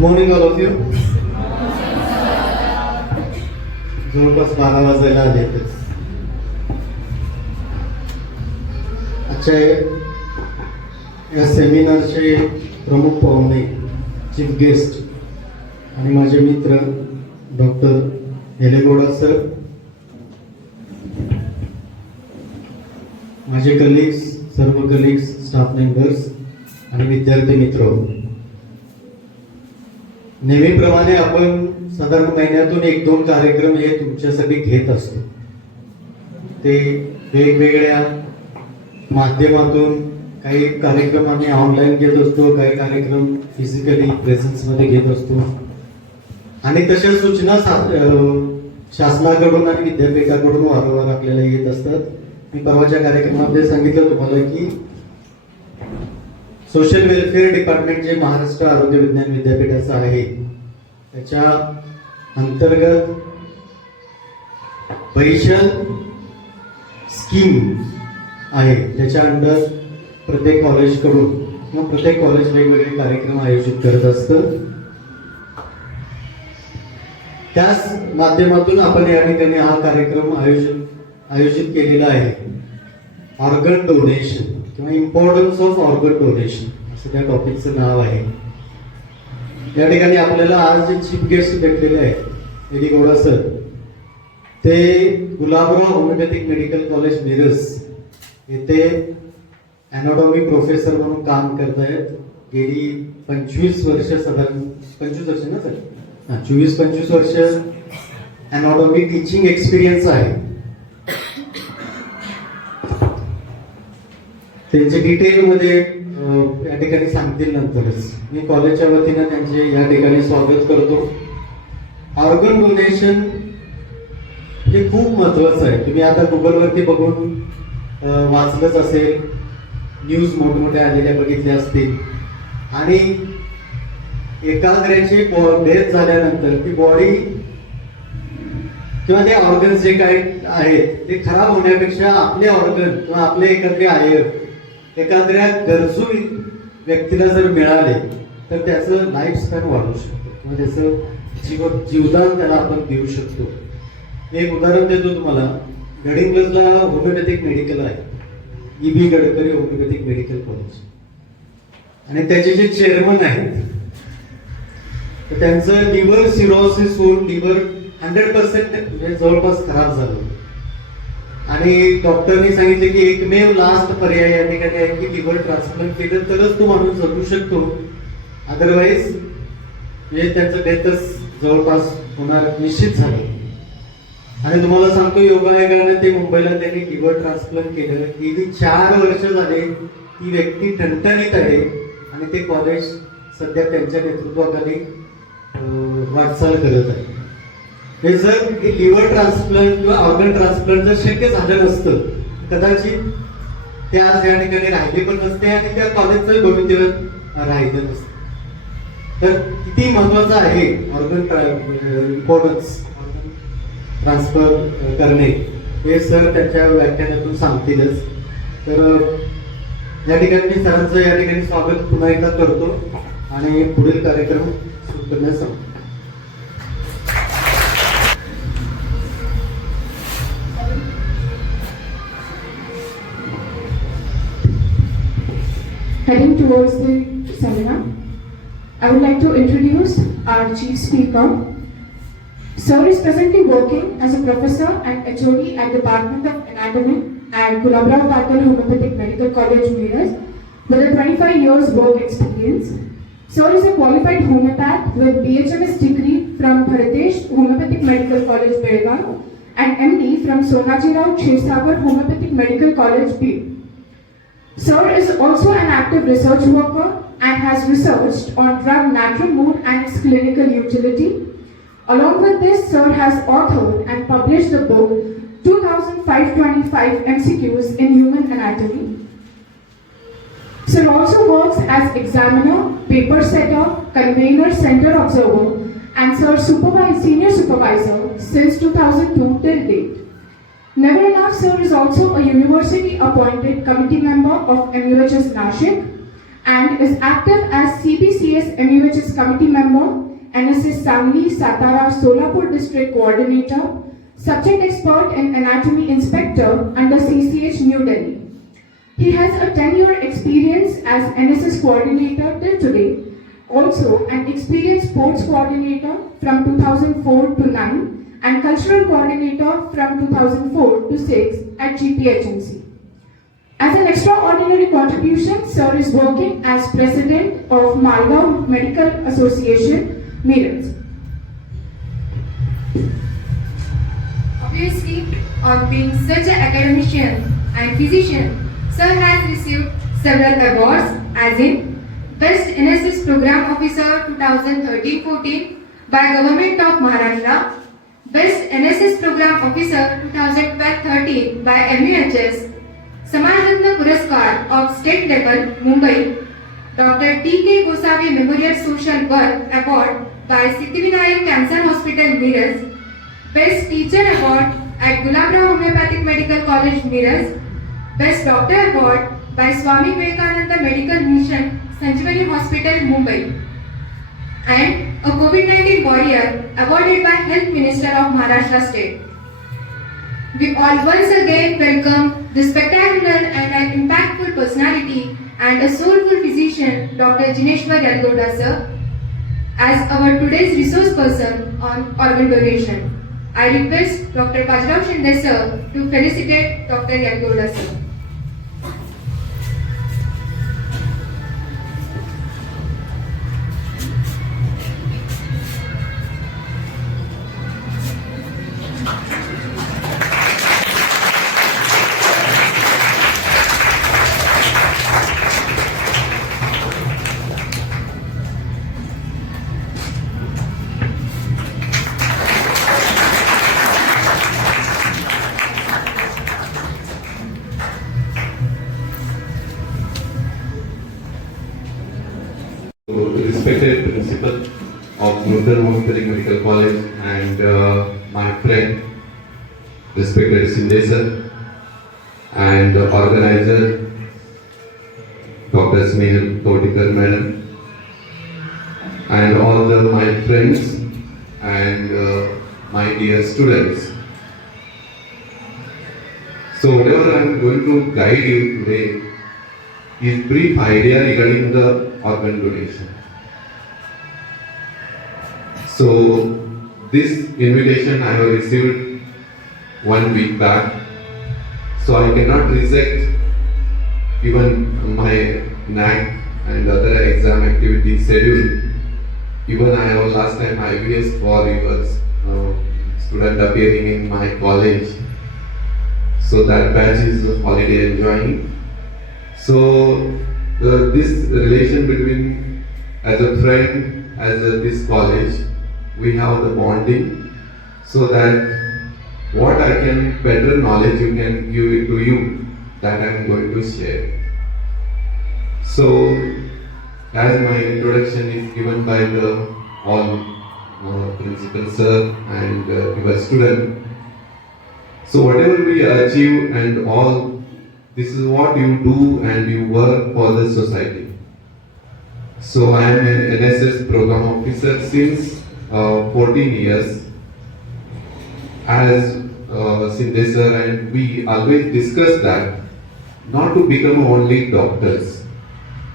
Morning all of you. जवळपास 12 वाजायला आलेतच. आजच्या या सेमिनारचे प्रमुख पाहुणे, चीफ गेस्ट आणि माझे मित्र डॉक्टर यालिगौडा सर, माझे कलिग्स, सर्व कलिग्स, स्टाफ मेंबर्स आणि विद्यार्थी मित्र, नेहमीप्रमाणे आपण साधारण महिन्यातून 1-2 कार्यक्रम हे तुमच्यासाठी घेत असतो. ते वेगवेगळ्या माध्यमातून, काही कार्यक्रम आम्ही ऑनलाईन घेत असतो, काही कार्यक्रम फिजिकली प्रेझेन्समध्ये घेत असतो आणि तशा सूचना शासनाकडून आणि विद्यापीठाकडून वारंवार आपल्याला येत असतात. मी परवाच्या कार्यक्रमामध्ये सांगितलं तुम्हाला की सोशल वेलफेअर डिपार्टमेंट जे महाराष्ट्र आरोग्य विज्ञान विद्यापीठाचं आहे त्याच्या अंतर्गत पैशल स्कीम आहे. त्याच्या अंडर प्रत्येक कॉलेजकडून किंवा प्रत्येक कॉलेज वेगवेगळे कार्यक्रम आयोजित करत असतं. त्याच माध्यमातून आपण या ठिकाणी हा कार्यक्रम आयोजित केलेला आहे. ऑर्गन डोनेशन किंवा इम्पॉर्टन्स ऑफ ऑर्गन डोनेशन असं त्या टॉपिकचं नाव आहे. या ठिकाणी आपल्याला आज जे चीफ गेस्ट भेटलेले आहेत यालिगौडा सर, ते Gulabrao homeopathic medical college Miraj येथे अॅनाटॉमी प्रोफेसर म्हणून काम करत आहेत. गेली 25 वर्ष, साधारण 25 वर्ष ना सर, 24-25 वर्ष अॅनाटॉमी टीचिंग एक्सपिरियन्स आहे. त्यांचे डिटेलमध्ये या ठिकाणी सांगतील नंतरच. मी कॉलेजच्या वतीनं त्यांचे या ठिकाणी स्वागत करतो. ऑर्गन डोनेशन हे खूप महत्वाचं आहे. तुम्ही आता गुगलवरती बघून वाचलंच असेल, न्यूज मोठमोठ्या आलेल्या बघितल्या असतील. आणि एखाद्याचे डेथ झाल्यानंतर ती बॉडी किंवा ते ऑर्गन्स जे काही आहेत ते खराब होण्यापेक्षा आपले ऑर्गन किंवा आपले एखादे अवयव एखाद्या गरजू व्यक्तीला जर मिळाले तर त्याचं लाईफ स्पॅन वाढू शकतो किंवा त्याचं जीवदान त्याला आपण देऊ शकतो. एक उदाहरण देतो तुम्हाला. गडिंग्लजला होमिओपॅथिक मेडिकल आहे, E.B. Gadkari homeopathic medical college, आणि त्याचे जे चेअरमन आहेत तर त्यांचं लिव्हर सिरोसिस होऊन लिव्हर 100% म्हणजे जवळपास खराब झालं आणि डॉक्टरनी सांगितले की एकमेव लास्ट पर्याय या ठिकाणी आहे की लिव्हर ट्रान्सप्लांट केलं तरच तो माणूस जगू शकतो, अदरवाईज म्हणजे त्याचं डेथच जवळपास होणार निश्चित झालं. आणि तुम्हाला सांगतो योगायोगाने ते मुंबईला त्यांनी लिव्हर ट्रान्सप्लांट केलं. गेली 4 वर्ष झाले ती व्यक्ती ठणठणीत आहे आणि ते कॉलेज सध्या त्यांच्या नेतृत्वाखाली वाटचाल करत आहे. हे जर लिव्हर ट्रान्सप्लांट किंवा ऑर्गन ट्रान्सप्लांट जर शक्य झालं नसतं कदाचित ते आज या ठिकाणी राहिले पण नसते आणि त्या कॉलेजचं भवितव्य राहिलं नसतं. तर किती महत्वाचं आहे ऑर्गन इम्पॉर्टन्स ट्रान्सफर करणे हे सर त्यांच्या व्याख्यानातून सांगतीलच. तर या ठिकाणी मी सरांचं या ठिकाणी स्वागत पुन्हा एकदा करतो आणि पुढील कार्यक्रम सुरू करण्यास सांगतो. Heading towards the seminar, I would like to introduce our chief speaker. Sir is presently working as a professor and H.O.D at Department of Anatomy at Gurugram Homeopathic Medical College, Miras, with a 25 years work experience. Sir is a qualified homeopath with BHMS degree from Bharatesh Homeopathic Medical College, Belgaum, and MD from Sonajirao Kshesagar Homeopathic Medical College, B. Sir is also an active research worker and has researched on drug natural mood and its clinical utility. Along with this, Sir has authored and published the book 2525 MCQs in Human Anatomy. Sir also works as examiner, paper setter, convener, center observer, and Sir senior supervisor since 2002 till date. Never enough, Sir is also a university-appointed committee member of MUHS Nashik and is active as CBCS MUHS committee member, NSS Sangli Satara Solapur district coordinator, subject expert in anatomy inspector under CCH New Delhi. He has a 10-year experience as NSS coordinator till today, also an experienced sports coordinator from 2004 to 9 and cultural coordinator from 2004 to 6 at GPHMC. As an extraordinary contribution, Sir is working as president of Malgaon Medical Association, Meerut. Obviously, on being such an academician and physician, Sir has received several awards as in Best NSS Program Officer 2013-14 by Government of Maharashtra, Best NSS Program Officer 2012-13 by MUHS, Samaj Ratna Puraskar of State Level, Mumbai, Dr. T.K. Gosavi Memorial Social Work Award by Siddhivinayak Cancer Hospital, Meerut, Best Teacher Award at Gulabrao Homeopathic Medical College, Meerut, Best Doctor Award by Swami Vivekananda Medical Mission, Sanjeevani Hospital, Mumbai, and a COVID-19 warrior awarded by Health Minister of Maharashtra State. We all once again welcome the spectacular and an impactful personality and a soulful physician, Dr. Jineshwar Yaligouda sir, as our today's resource person on organ donation. I request Dr. Bajrao Shinde sir to felicitate Dr. Yaligouda sir. Respected principal of Northern Homeopathic Medical College and my friend, respected Shinde sir, and organizer, Dr. Snehal Todikar madam, and all my friends and my dear students. So whatever I am going to guide you today is brief idea regarding the organ donation. So this invitation I have received 1 week back, so I cannot reject even my NAC and other exam activity schedule. Even I have last time IBS for your student appearing in my college, so that batch is holiday enjoying. So this relation between as a friend, as this college, we have the bonding, so that what I can better knowledge you can give it to you, that I am going to share. So as my introduction is given by the all principal sir and your student, so whatever we achieve and all, this is what you do and you work for the society. So I am an NSS program officer since 14 years. As Shinde sir and we always discuss that not to become only doctors,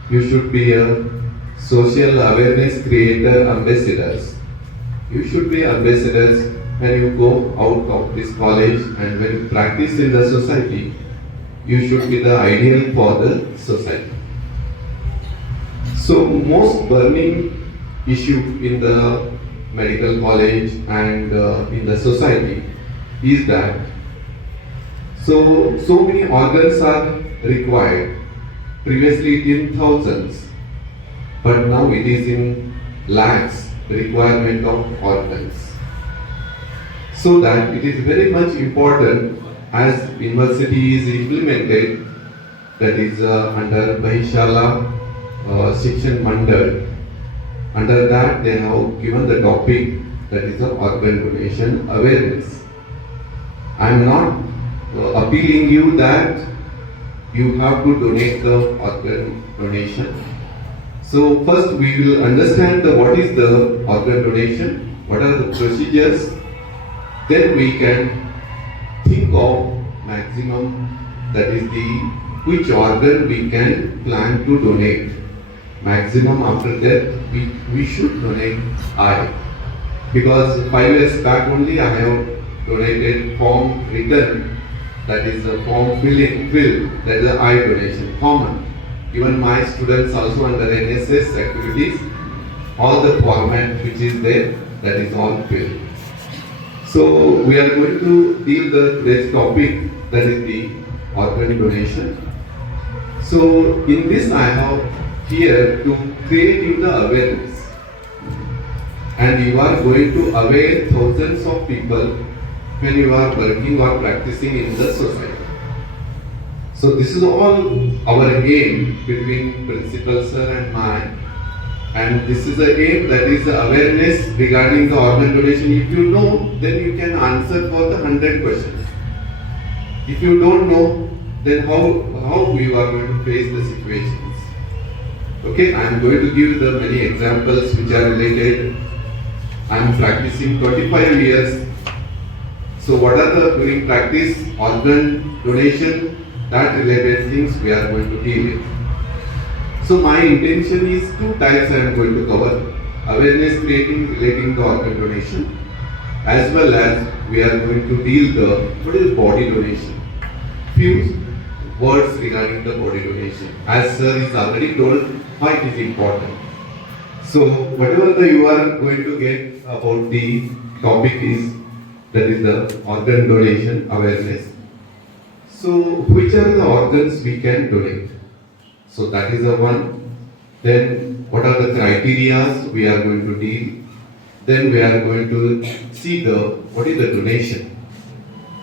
you should be a social awareness creator, ambassadors. You should be ambassadors when you go out of this college and when you practice in the society. You should be the ideal for the society. So most burning issue in the medical college and in the society is that so many organs are required. Previously it in thousands, but now it is in lakhs requirement of organs. So that it is very much important as university is implemented, that is under Bahishala Shikshan Mandal. Under that they have given the topic, that is the organ donation awareness. I am not appealing you that you have to donate the organ donation, So first we will understand what is the organ donation, what are the procedures, then we can think of maximum, that is the which organ we can plan to donate. Maximum after that we should donate eye. Because 5 years back only I have donated form written, that is a form fill, that is the eye donation, common. Even my students also under NSS activities, all the format which is there, that is all filled. So we are going to deal the today's topic, that is the organ donation. So in this I have here to create you the awareness. And you are going to aware thousands of people when you are working or practicing in the society. So this is all our aim between principal sir and mine. And this is the aim, that is the awareness regarding the organ donation. If you know, then you can answer for the 100 questions. If you don't know, then how we are going to face the situations. Okay, I am going to give the many examples which are related. I am practicing 25 years. So what are the during practice organ donation, that related things we are going to deal with. So my intention is 2 types I am going to cover: awareness creating relating to organ donation, as well as we are going to deal the what is body donation. Few words regarding the body donation, as sir is already told why it is important. So whatever you are going to get about the topic is, that is the organ donation awareness. So which are the organs we can donate? So that is the one. Then what are the criteria we are going to deal? Then we are going to see what is the donation,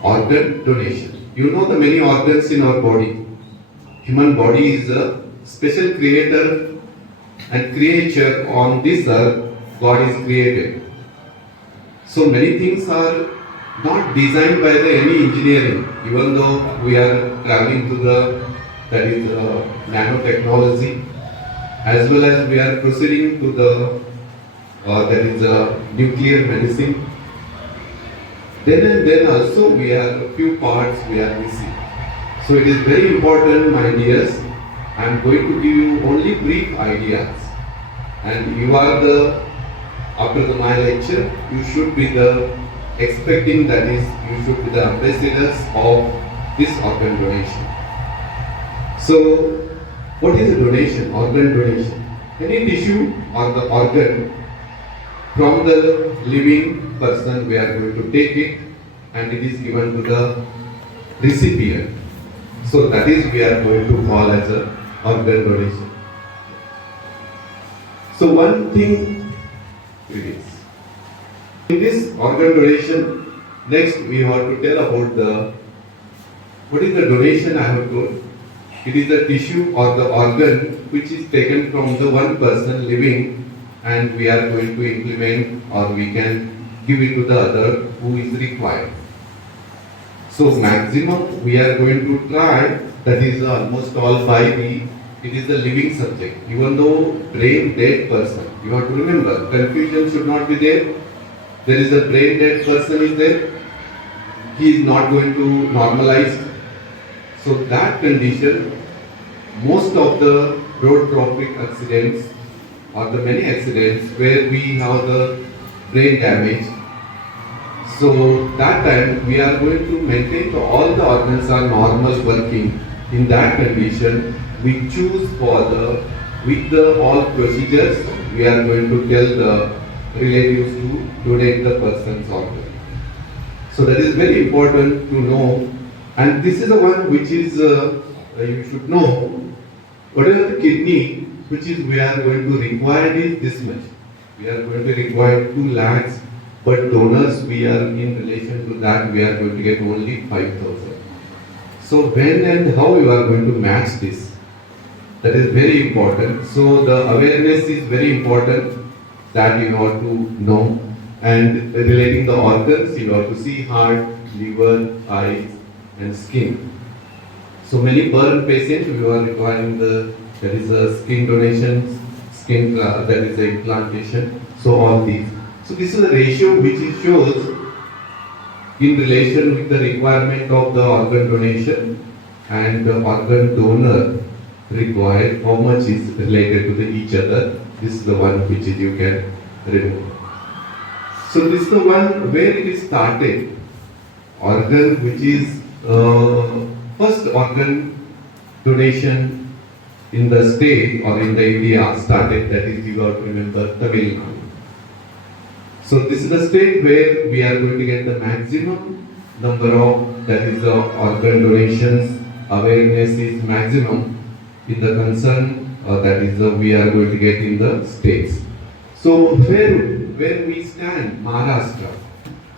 organ donation. You know the many organs in our body. Human body is a special creator and creature on this earth God is created. So many things are not designed by any engineering, even though we are traveling to that is nanotechnology, as well as we are proceeding to that is nuclear medicine. Then also we have a few parts we are missing. So it is very important, my dears. I am going to give you only brief ideas, and you are after my lecture, you should be expecting, that is, you should be the ambassadors of this organ donation. So, what is a donation, organ donation? Any tissue or the organ from the living person, we are going to take it and it is given to the recipient. So that is we are going to call as a organ donation. So one thing it is. In this organ donation, next we have to tell about what is the donation I have told. It is the tissue or the organ which is taken from the one person living, and we are going to implement or we can give it to the other who is required. So maximum we are going to try, that is almost all by it is the living subject. Even though brain dead person, you have to remember, confusion should not be there. There is a brain dead person is there. He is not going to normalize. So that condition, most of the road traffic accidents or the many accidents where we have the brain damage. So that time we are going to maintain all the organs are normal working. In that condition, we choose for with all procedures, we are going to tell the relatives to donate the person's organ. So that is very important to know, and this is the one which is you should know. Whatever the kidney, which is we are going to require is this much. We are going to require 2 lakhs, but donors we are in relation to that we are going to get only 5,000. So when and how you are going to match this? That is very important. So the awareness is very important, that you have to know. And relating the organs, you have to see heart, liver, eyes and skin. So many burn patients, we are requiring that is a skin donation, skin, that is the implantation. So all these. So this is the ratio which it shows in relation with the requirement of the organ donation and the organ donor required, how much is related to each other. This is the one which you can remove. So this is the one where it is started. Organ which is first organ donation in the state or in the India started, that is, you got to remember, Tamil Nadu. So this is the state where we are going to get the maximum number of, that is the organ donations, awareness is maximum in the concern, that is we are going to get in the states. So where we stand, Maharashtra.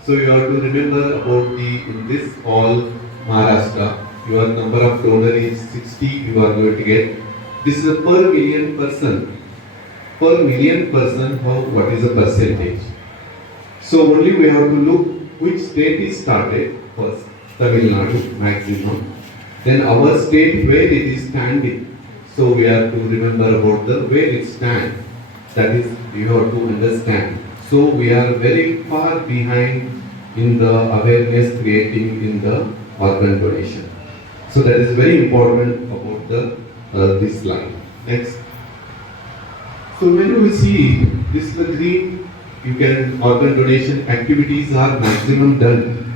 So you have to remember about in this all Maharashtra, your number of donor is 60, you are going to get. This is a per million person. Per million person, what is the percentage? So only we have to look which state is started first. Tamil Nadu maximum. Then our state where it is standing. So we have to remember about the where it stands. That is, you have to understand. So we are very far behind in the awareness creating in the organ donation. So that is very important about the this line. Next. So when you see this is the green, you can organ donation activities are maximum done.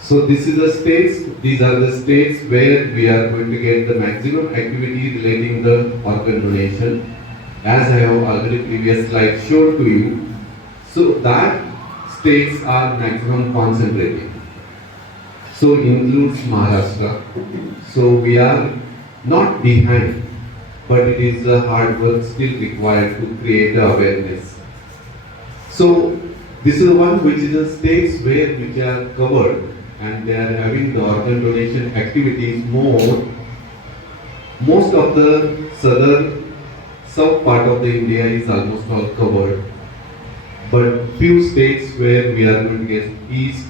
So this is the states. These are the states where we are going to get the maximum activity relating the organ donation. As I have already previous slide showed to you. So that states are maximum concentrating. So includes Maharashtra. So we are not behind, but it is a hard work still required to create awareness. So this is the one which is the states which are covered and they are having the organ donation activities more. Most of the south part of the India is almost all covered. But few states where we are going to get east,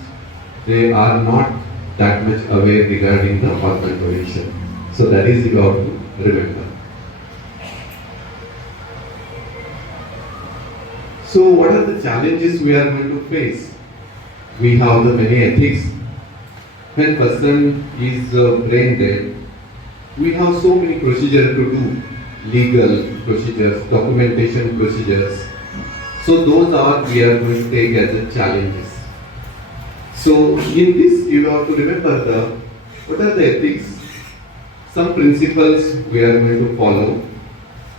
they are not that much aware regarding the organ donation. So that is you have to remember. So what are the challenges we are going to face? We have the many ethics. When person is brain dead, we have so many procedures to do, legal procedures, documentation procedures. So those are we are going to take as a challenges. So in this you have to remember what are the ethics, some principles we are going to follow.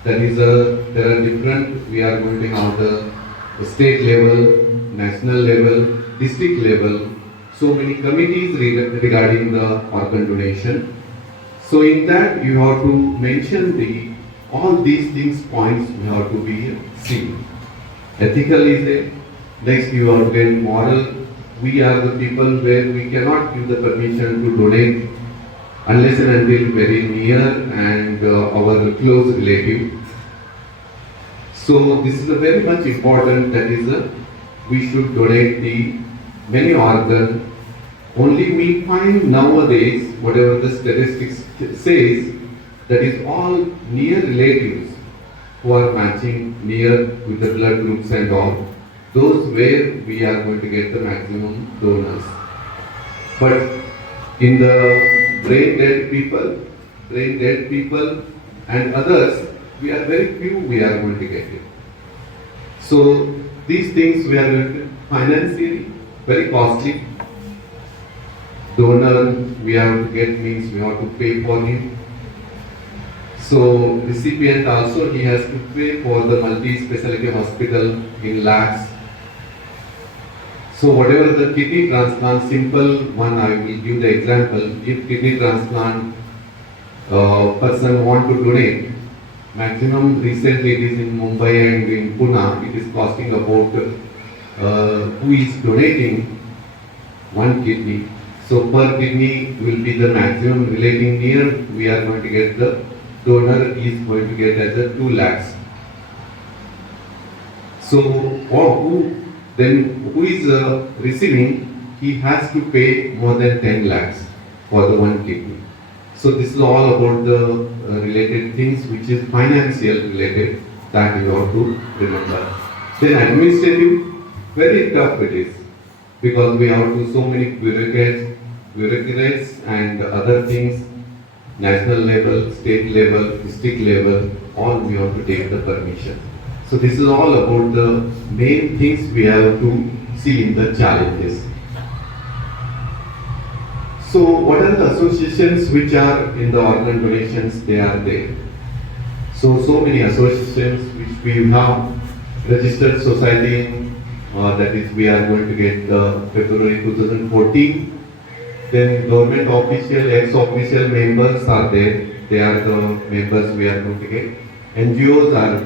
That is there are different, we are going to have the state level, national level, district level, so many committees regarding the organ donation. So in that you have to mention all these things points we have to be seen. Ethical is there. Next you have to moral. We are the people where we cannot give the permission to donate unless and until very near and our close relative. So this is a very much important, that is we should donate the many organs. Only we find nowadays, whatever the statistics says, that is all near relatives who are matching near with the blood groups and all. Those where we are going to get the maximum donors. But in the brain dead people and others, we are very few we are going to get it. So these things we are going to financially very costly. Donor we have to get means we have to pay for him. So recipient also he has to pay for the multi-specialty hospital in lakhs. So whatever the kidney transplant, simple one I will give the example. If kidney transplant person want to donate, maximum recently it is in Mumbai and in Pune, it is costing about who is donating one kidney. So per kidney will be the maximum relating near, we are going to get the donor is going to get as a 2 lakhs. So who is receiving, he has to pay more than 10 lakhs for the one kidney. So this is all about the related things which is financial related that you have to remember. Then administrative, very tough it is because we have to so many bureaucrats and other things, national level, state level, district level, all we have to take the permission. So this is all about the main things we have to see in the challenges. So what are the associations which are in the organ donations? They are there. So many associations which we have registered society, that is we are going to get February 2014. Then government official, ex-official members are there. They are the members we are going to get. NGOs are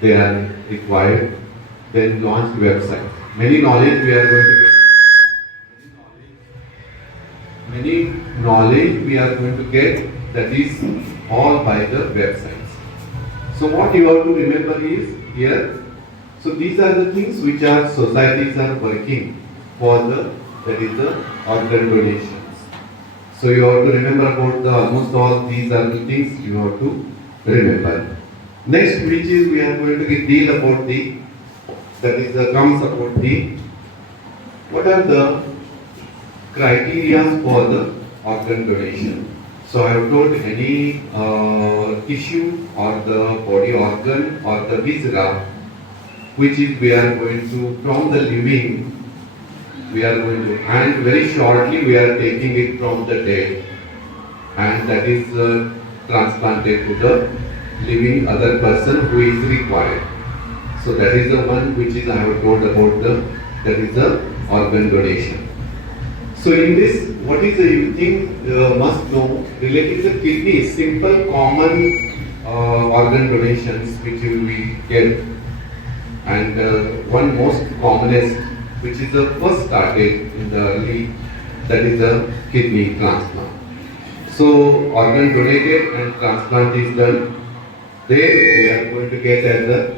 they are required. Then launched website. Many knowledge we are going to get. Many knowledge we are going to get, that is all by the websites. So what you have to remember is here, so these are the things which our societies are working for that is the organ donations. So you have to remember about almost all these are the things you have to remember. Next, which is we are going to deal about that is comes about what are the criteria for the organ donation. So I have told any tissue or the body organ or the viscera which is we are going to from the living we are going to, and very shortly we are taking it from the dead, and that is transplanted to the living other person who is required. So that is the one which is I have told about that is the organ donation. So in this, what is the you think must know related to kidney, simple common organ donations which you will get, and one most commonest which is the first started in the early, that is the kidney transplant. So organ donated and transplant is done. There we are going to get as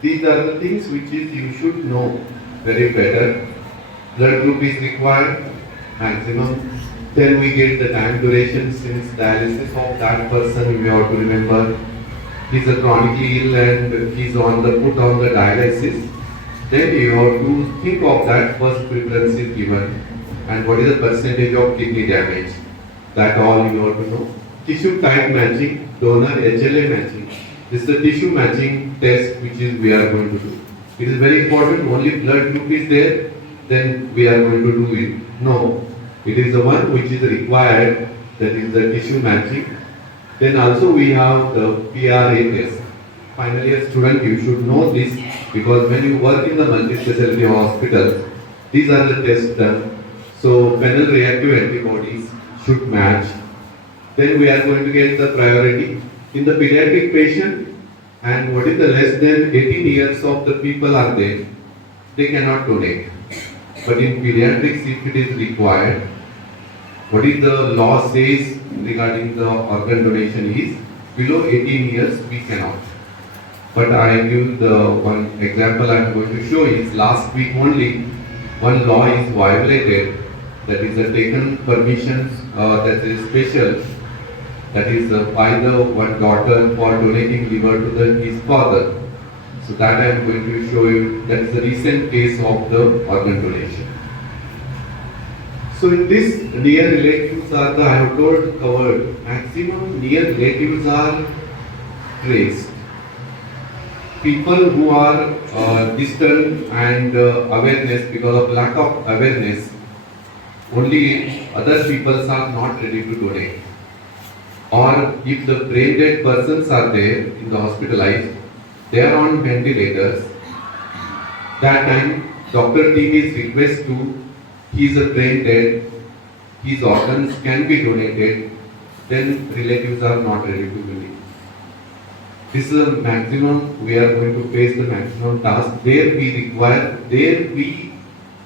these are the things which is you should know very better. Blood group is required, maximum. Then we get the time duration since dialysis of that person we have to remember. He is chronically ill and he is on the put on the dialysis. Then you have to think of that first preference is given and what is the percentage of kidney damage. That all you have to know. Tissue type matching, donor HLA matching. This is the tissue matching test which is we are going to do. It is very important, only blood group is there, then we are going to do it. No, it is the one which is required, that is the tissue matching. Then also we have the PRA test. Final year student, you should know this because when you work in the multi-specialty hospitals, these are the tests done. So panel reactive antibodies should match. Then we are going to get the priority in the pediatric patient, and what is the less than 18 years of the people are there, they cannot donate. But in pediatrics, if it is required, what is the law says regarding the organ donation is below 18 years we cannot. But I give the one example I am going to show is last week only one law is violated, that is taken permissions that is special, that is by the one daughter for donating liver to his father. So that I am going to show you, that is the recent case of the organ donation. So in this near relatives are the, I have told covered, maximum near relatives are traced. People who are distant and awareness, because of lack of awareness, only other people are not ready to donate. Or if the brain dead persons are there in the hospitalized, they are on ventilators. That time, doctor team is request to, he is a brain dead, his organs can be donated, then relatives are not ready to donate. This is a maximum, we are going to face the maximum task. There we require,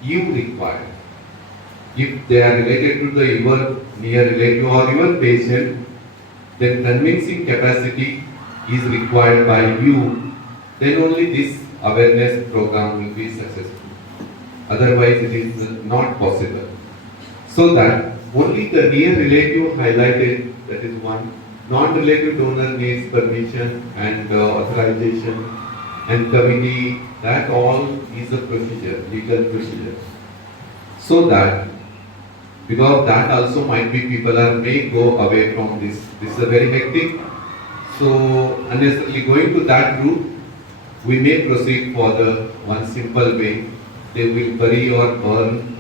you require. If they are related to the your near relative or your patient, then convincing capacity is required by you, then only this awareness program will be successful. Otherwise it is not possible. So that only the near relative highlighted, that is one, Non-relative donor needs permission and authorization and committee. That all is a procedure, legal procedure. So that because that also might be people may go away from this. This is a very hectic. So unnecessarily going to that route, we may proceed for the one simple way. They will bury or burn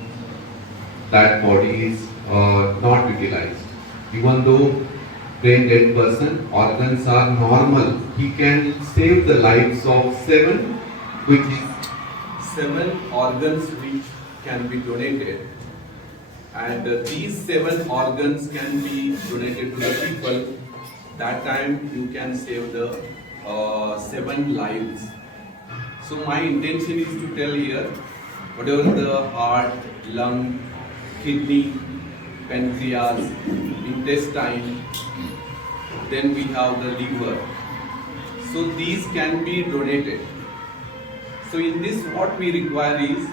that body is not utilized. Even though brain dead person, organs are normal. He can save the lives of 7, which is 7 organs which can be donated. And these 7 organs can be donated to the people. That time you can save the 7 lives. So my intention is to tell here, whatever the heart, lung, kidney, pancreas, intestine, then we have the liver. So these can be donated. So in this what we require is,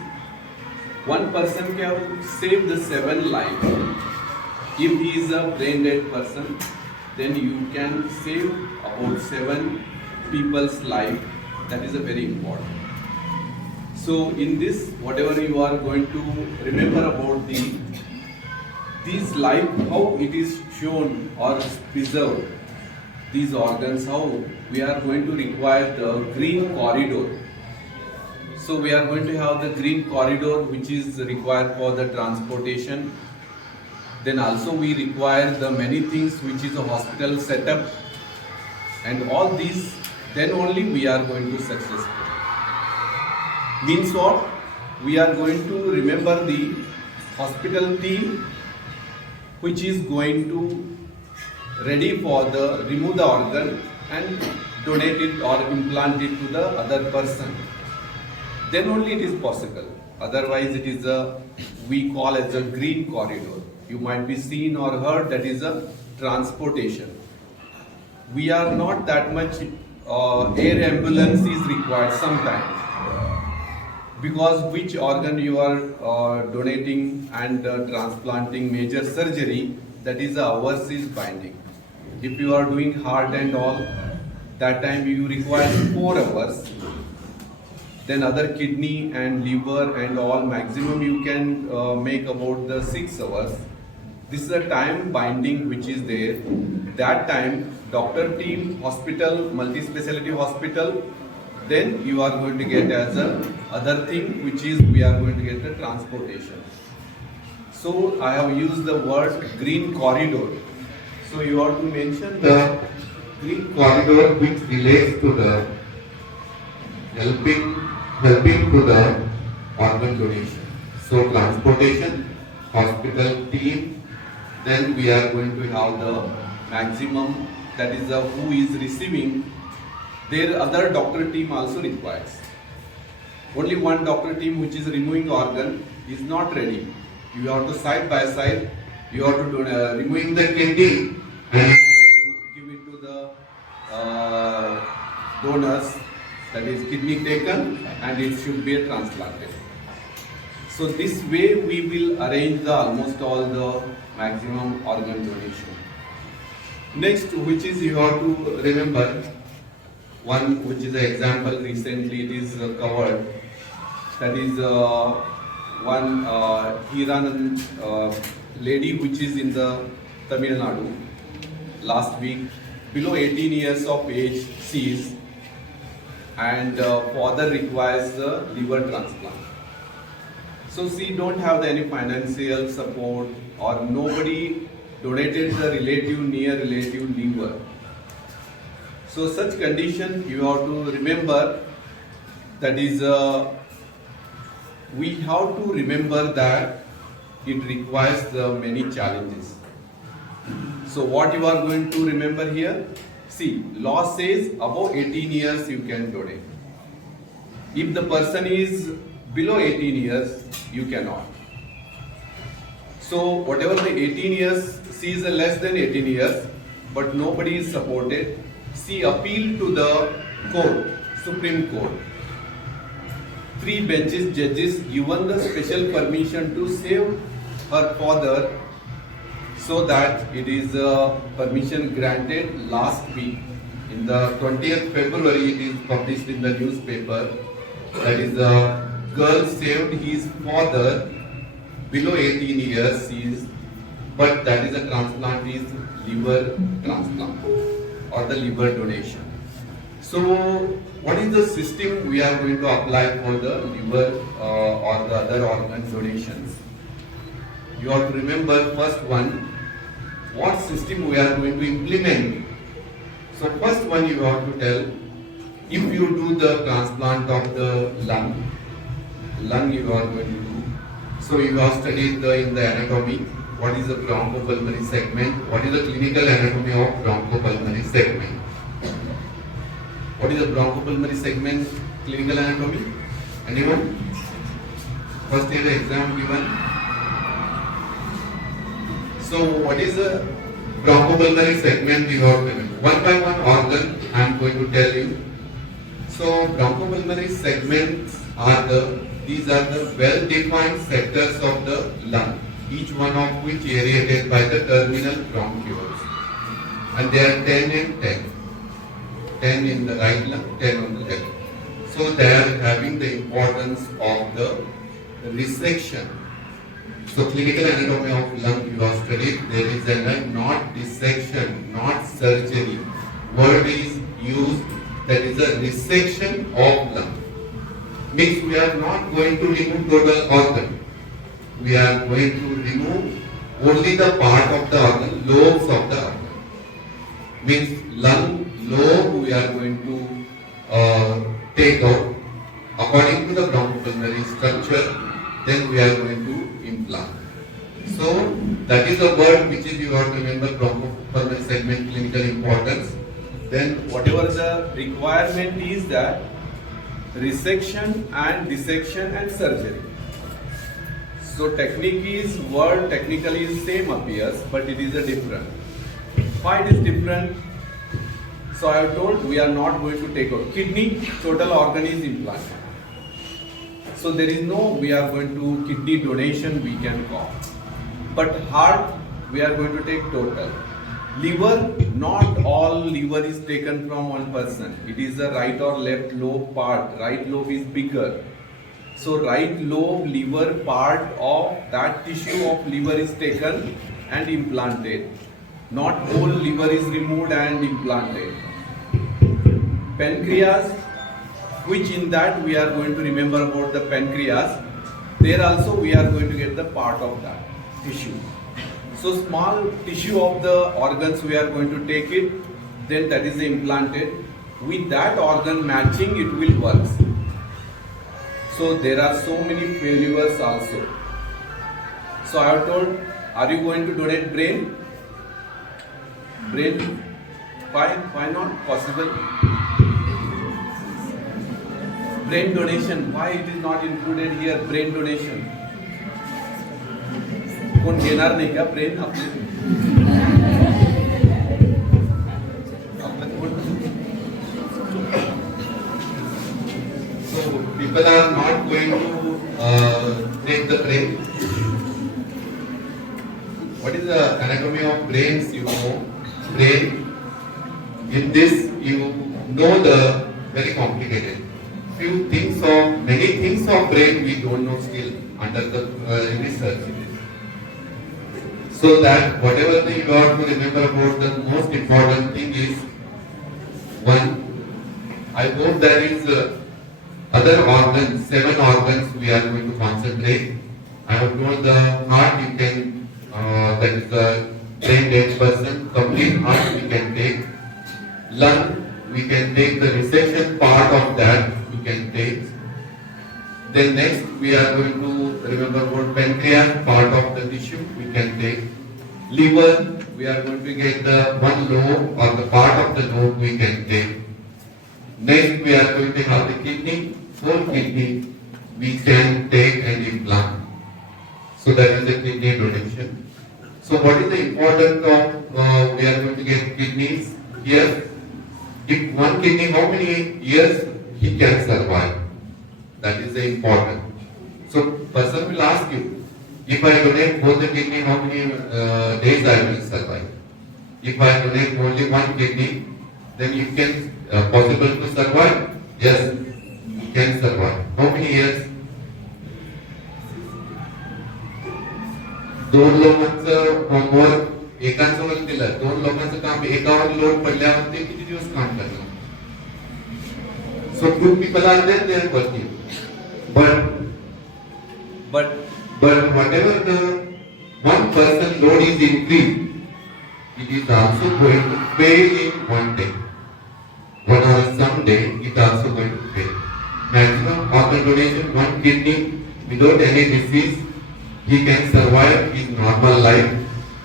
one person can save the 7 lives. If he is a brain dead person, then you can save about 7 people's life. That is a very important. So in this, whatever you are going to remember about these life, how it is shown or preserved, these organs, how we are going to require the green corridor. So we are going to have the green corridor which is required for the transportation. Then also we require the many things which is a hospital setup, and all these, then only we are going to successful. Means what? We are going to remember the hospital team which is going to ready for the remove the organ and donate it or implant it to the other person. Then only it is possible. Otherwise it is a, we call as a green corridor. You might be seen or heard that is a transportation. We are not that much air ambulance is required sometimes, because which organ you are donating and transplanting major surgery, that is hours is binding. If you are doing heart and all, that time you require 4 hours. Then other kidney and liver and all, maximum you can make about the 6 hours. This is a time binding which is there. That time doctor team, hospital, multi-speciality hospital, then you are going to get as a other thing which is we are going to get the transportation. So I have used the word green corridor. So you have to mention the green corridor which relates to the helping to the organ donation. So transportation, hospital team, then we are going to have the maximum, that is who is receiving. Their other doctor team also requires. Only one doctor team which is removing organ is not ready. You have to side by side, you have to do removing the kidney and give it to the donors, that is kidney taken and it should be transplanted. So this way we will arrange the almost all the maximum organ donation. Next, which is you have to remember, one which is an example recently it is covered, that is one Iran lady which is in the Tamil Nadu. Last week, below 18 years of age she is, and father requires the liver transplant. So she don't have any financial support or nobody donated the relative, near relative liver. So such condition you have to remember, that is we have to remember that it requires the many challenges. So what you are going to remember here? See, law says above 18 years you can donate. If the person is below 18 years, you cannot. So whatever the 18 years, she is less than 18 years, but nobody is supported. She appealed to the court, Supreme Court. 3 benches judges given the special permission to save her father. So so that it is permission granted last week. In the 20th February, it is published in the newspaper. That is a girl saved his father below 18 years. But that is a transplant is liver transplant or the liver donation. So what is the system we are going to apply for the liver or the other organ donations? You have to remember first one, what system we are going to implement. So first one you have to tell, if you do the transplant of the lung you are going to do. So you have studied in the anatomy, what is the bronchopulmonary segment, what is the clinical anatomy of bronchopulmonary segment. What is the bronchopulmonary segment clinical anatomy? Anyone? First year exam given. So what is the bronchopulmonary segment you have given? One by one organ I am going to tell you. So bronchopulmonary segments these are the well-defined sectors of the lung, each one of which aerated by the terminal bronchioles. And they are 10 and 10. 10 in the right lung, 10 on the left. So they are having the importance of the resection. So clinical anatomy of lung you have studied, there is a not dissection, not surgery. Word is used, that is a resection of lung. Means we are not going to remove total organ. We are going to remove only the part of the organ, lobes of the organ. Means lung lobe we are going to take out according to the bronchopulmonary structure, then we are going to implant. So that is a word which is you have to remember, bronchopulmonary segment clinical importance. Then whatever the requirement is that resection and dissection and surgery. So technique is word technically is same appears, but it is a different. Why it is different? So I have told we are not going to take out kidney, total organ is implanted. So there is no we are going to kidney donation we can call. But heart we are going to take total. Liver, not all liver is taken from one person. It is the right or left lobe part. Right lobe is bigger. So right lobe liver part of that tissue of liver is taken and implanted. Not whole liver is removed and implanted. Pancreas, which in that we are going to remember about the pancreas. There also we are going to get the part of that tissue. So small tissue of the organs we are going to take it, then that is implanted. With that organ matching it will work. So there are so many failures also. So I have told, are you going to donate brain? Brain? Why not possible? Brain donation, why it is not included here, brain donation? कोण घेणार नाही का brain आपले So people are not going to take the brain. What is the anatomy of brains? You know, brain. In this, you know the very complicated. Many things of brain we don't know still under the research. So that whatever you have to remember about the most important thing is one. I hope there is other organs, 7 organs we are going to concentrate. I have told the heart you can, that is the trained 8%, complete heart we can take. Lung, we can take the resection part of that, we can take. Then next we are going to remember about pancreas, part of the tissue we can take. Liver, we are going to get the one lobe or the part of the lobe we can take. Next we are going to have the kidney, whole kidney we can take and implant. So that is the kidney donation. So what is the importance of we are going to get kidneys here? If one kidney, how many years he can survive? That is the important. So person will ask you, if I donate both the kidney, how many days I will survive? If I donate only one kidney, then you can possible to survive? Yes, you can survive. How many years? दोन लोकांचं homework एकांवर दिलं, दोन लोकांचं काम एकावर load पडल्यावर ते किती दिवस काम करणार? So two people are there, they are working. But whatever the one person load is increased, it is also going to fail in one day. One or someday it also going to fail. Maximum organ donation, one kidney without any disease, he can survive his normal life,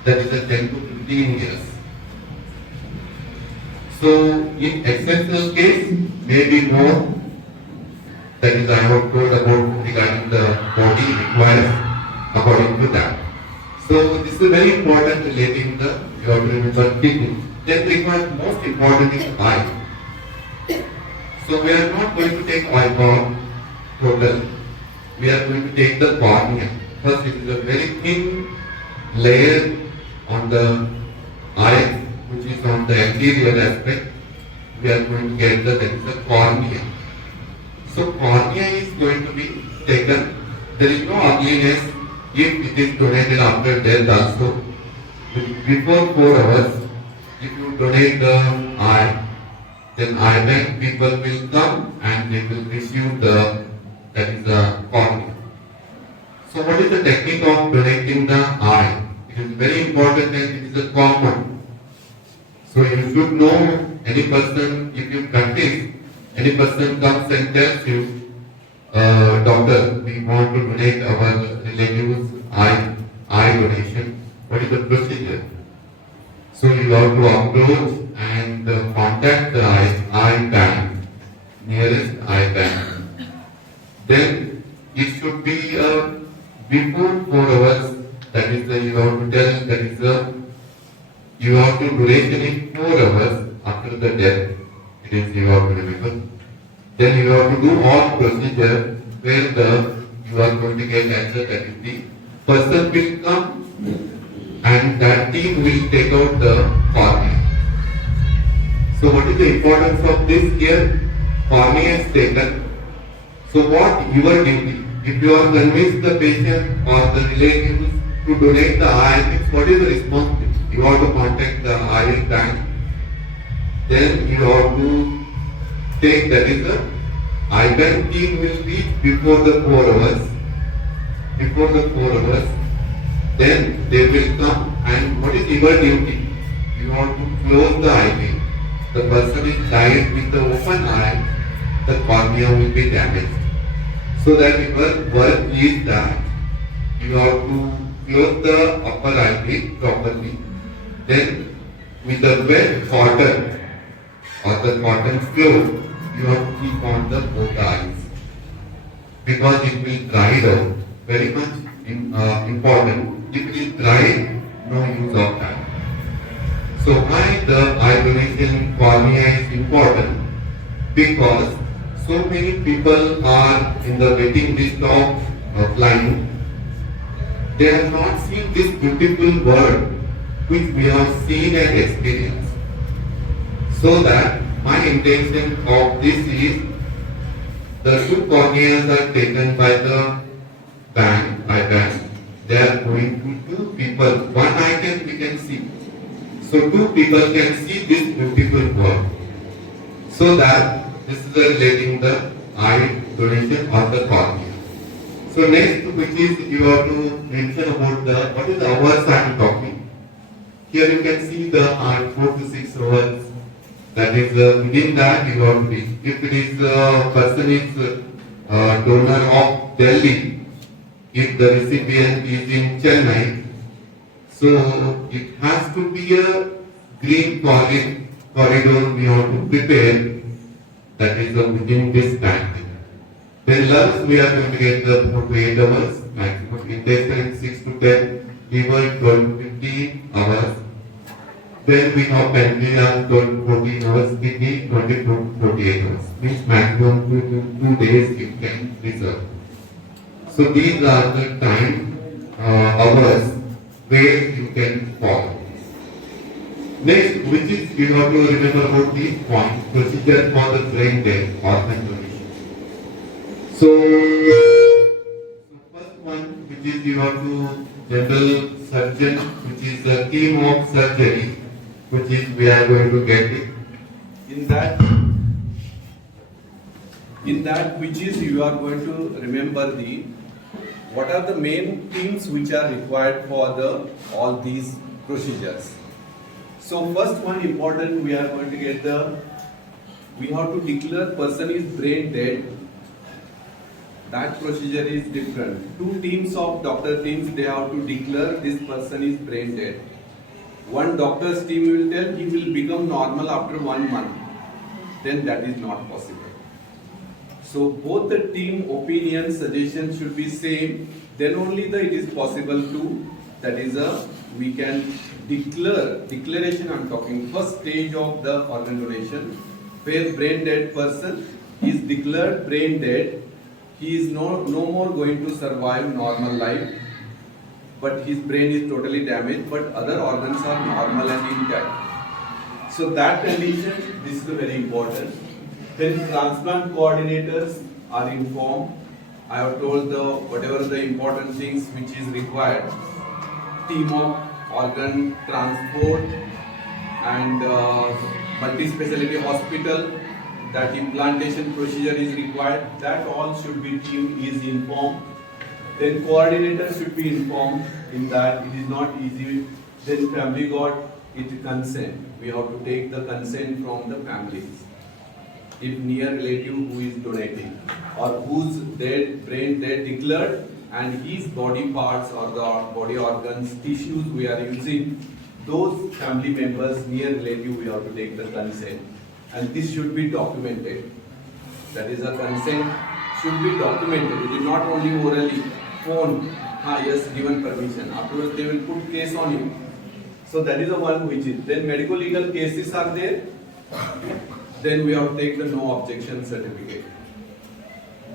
that is a 10 to 15 years. So in exceptional case, maybe more, that is I have told about regarding the body requires according to that. So this is very important relating the, you have to remember kidney. Then requires most important is eye. So we are not going to take eyeball total. We are going to take the cornea. First it is a very thin layer on the eye, which is on the anterior aspect. We are going to get that is the cornea. So cornea is going to be taken. There is no ugliness if it is donated after death also. Before 4 hours, if you donate the eye, then eye bank people will come and they will receive the, that is the cornea. So what is the technique of donating the eye? It is very important and it is a common. So you should know any person, if you practice, any person comes and tells you, doctor, we want to donate our relatives eye donation. What is the procedure? So you have to approach and contact the eye bank, nearest eye bank. Then it should be before 4 hours. That is you have to tell, that is you have to duration in 4 hours after the death. It is you have to remember. Then you have to do all procedure where you are going to get answer, that is the person will come and that team will take out the cornea. So what is the importance of this here? Cornea is taken. So what your duty? If you are convinced the patient or the relatives to donate the eye, what is the responsibility? You have to contact the eye bank. Then you have to take, that is the eye bank team will reach before the 4 hours. Before the 4 hours, then they will come and what is your duty? You have to close the eyelid. The person is died with the open eye, the cornea will be damaged. So that your work is that you have to close the upper eyelid properly. Then with the wet cotton or the cotton cloth, you have to keep on the both eyes. Because it will dry out. Very much important. If it is dry, no use of that. So why the eye donation cornea is important? Because so many people are in the waiting list of line. They have not seen this beautiful world which we have seen and experienced. So that my intention of this is the 2 corneas are taken by the eye bank. They are going to 2 people. One eye we can see. So 2 people can see this beautiful world. So that this is relating the eye donation or the cornea. So next, which is you have to mention about the what is the hours I am talking. Here you can see the 4 to 6 hours. That is within that you have to be. If it is person is donor of Delhi, if the recipient is in Chennai, so it has to be a green corridor we have to prepare. That is within this time. Then lungs we are going to get the 4 to 8 hours maximum. Intestine 6 to 10, liver 12 to 15 hours. Then we have pancreas 12 to 14 hours, kidney 24 to 48 hours. Means maximum 2 days you can reserve. So these are the time hours where you can fall. Next, which is you have to remember about the point procedure for the brain death organ donation. So first one, which is you have to general surgeon, which is the team of surgery, which is we are going to get it. In that which is you are going to remember the what are the main things which are required for the all these procedures. So first one important we are going to get we have to declare person is brain dead. That procedure is different. Two teams of doctor teams, they have to declare this person is brain dead. One doctor's team will tell he will become normal after 1 month. Then that is not possible. So both the team opinion suggestion should be same. Then only it is possible to, that is we can declaration I'm talking, first stage of the organ donation, where brain dead person is declared brain dead. He is no more going to survive normal life, but his brain is totally damaged, but other organs are normal and intact. So that condition, this is very important. Then transplant coordinators are informed. I have told whatever the important things which is required. Team of organ transport and multi-speciality hospital, that implantation procedure is required, that all should be team is informed. Then coordinator should be informed in that it is not easy. Then family got it consent. We have to take the consent from the families. If near relative who is donating or whose brain dead declared and his body parts or the body organs, tissues we are using, those family members, near relative, we have to take the consent. And this should be documented. That is, a consent should be documented. It is not only orally, phone, yes, given permission. Afterwards, they will put case on you. So that is the one which is. Then medical legal cases are there. Then we have to take the no objection certificate.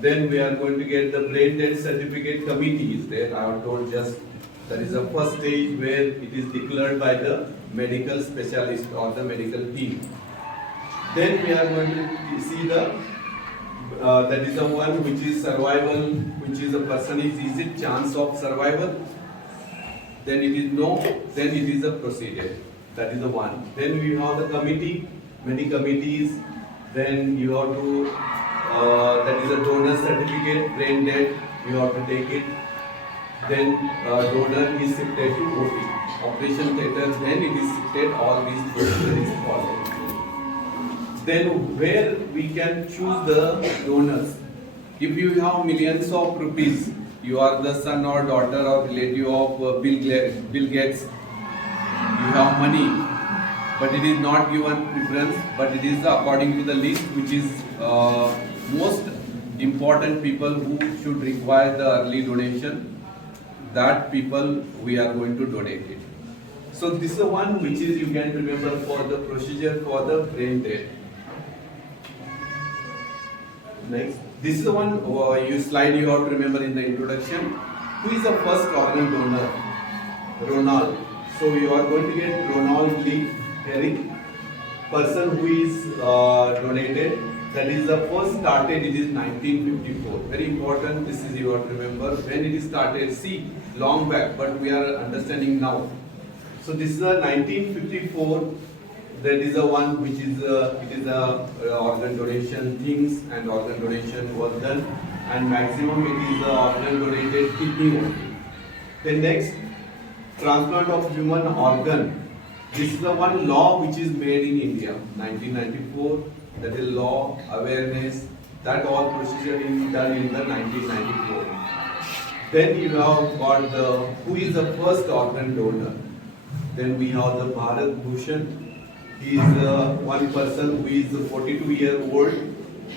Then we are going to get the brain dead certificate committee is there. I have told just that is the first stage where it is declared by the medical specialist or the medical team. Then we are going to see that is the one which is survival, which is a person is it chance of survival? Then it is no, then it is a procedure. That is the one. Then we have the committee, many committees. Then you have to, that is a donor certificate, brain dead, you have to take it. Then donor is shifted to OT, operation theatre, then it is shifted, all these procedures is followed. Then where we can choose the donors. If you have millions of rupees, you are the son or daughter or relative of Bill Gates, you have money, but it is not given preference, but it is according to the list which is most important people who should require the early donation, that people we are going to donate it. So this is the one which is you can remember for the procedure for the brain dead. Next, this is the one slide you have to remember in the introduction. Who is the first organ donor? Ronald. So you are going to get Ronald Lee Herrick, person who is donated. That is the first started. It is 1954. Very important. This is you have to remember when it is started. See, long back, but we are understanding now. So this is the 1954. That is the one which is it is the organ donation things and organ donation was done, and maximum it is the organ donated kidney only. The next, transplant of human organ. This is the one law which is made in India, 1994. That is law awareness. That all procedure is done in the 1994. Then you have got who is the first organ donor. Then we have the Bharat Bhushan. He is one person who is 42-year-old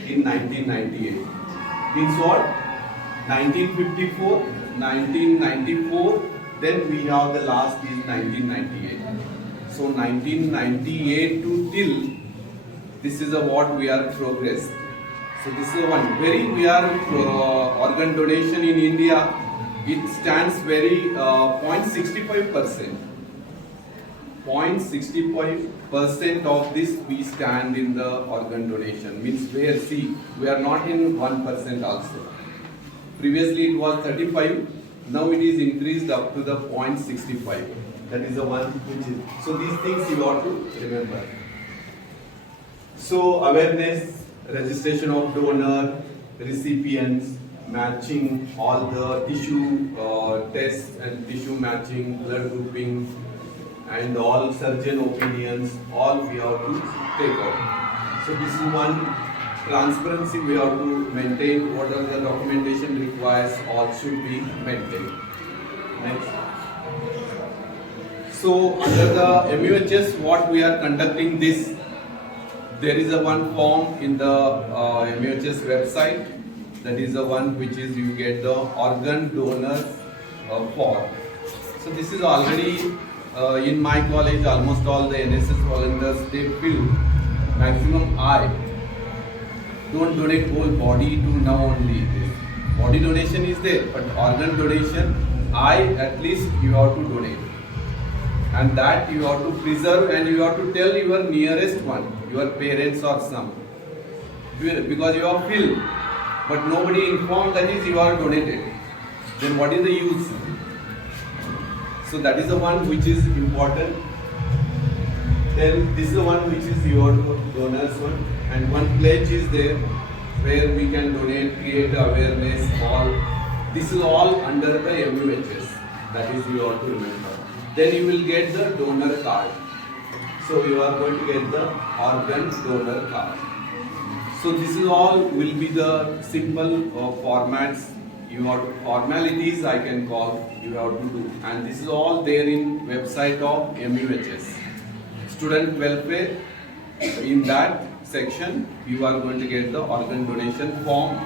in 1998. Means what? 1954, 1994, then we have the last is 1998. So 1998 to till, this is what we are progress. So this is the one. We are organ donation in India. it stands very 0.65%. 0.65% of this we stand in the organ donation. Means where, see, we are not in 1% also. Previously it was 35, now it is increased up to the 0.65. That is the one which is. So these things you ought to remember. So awareness, registration of donor, recipients, matching all the tissue tests and tissue matching, blood grouping, and all surgeon opinions, all we have to take out. So this is one. Transparency we have to maintain. What are the documentation requires, all should be maintained. Next. So under the MUHS, what we are conducting this, there is a one form in the MUHS website. That is the one which is you get the organ donors form. So this is already in my college. Almost all the NSS volunteers they fill. Maximum I don't donate whole body to now only this. Body donation is there, but organ donation, I at least you have to donate. And that you have to preserve and you have to tell your nearest one, your parents or some. Because you have filled, but nobody informed that is you are donated. Then what is the use? So that is the one which is important. Then this is the one which is your donors one. And one pledge is there where we can donate, create awareness, all. This is all under the MUHS. That is you have to remember. Then you will get the donor card. So you are going to get the organ donor card. So this is all will be the simple formats. You have formalities I can call you have to do. And this is all there in website of MUHS. Student welfare, in that section you are going to get the organ donation form.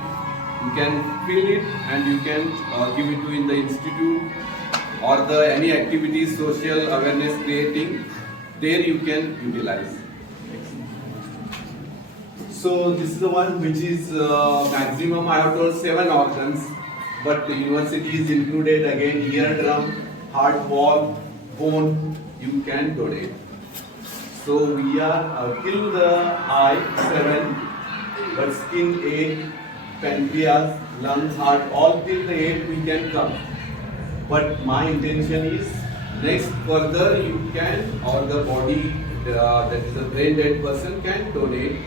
You can fill it and you can give it to in the institute or the any activities social awareness creating, there you can utilize. So this is the one which is maximum I have told 7 organs, but the university is included again eardrum, heart wall, bone you can donate. So we are till the eye 7, but skin 8, pancreas, lung, heart, all till the 8 we can come. But my intention is next further you can or the body that is a brain dead person can donate,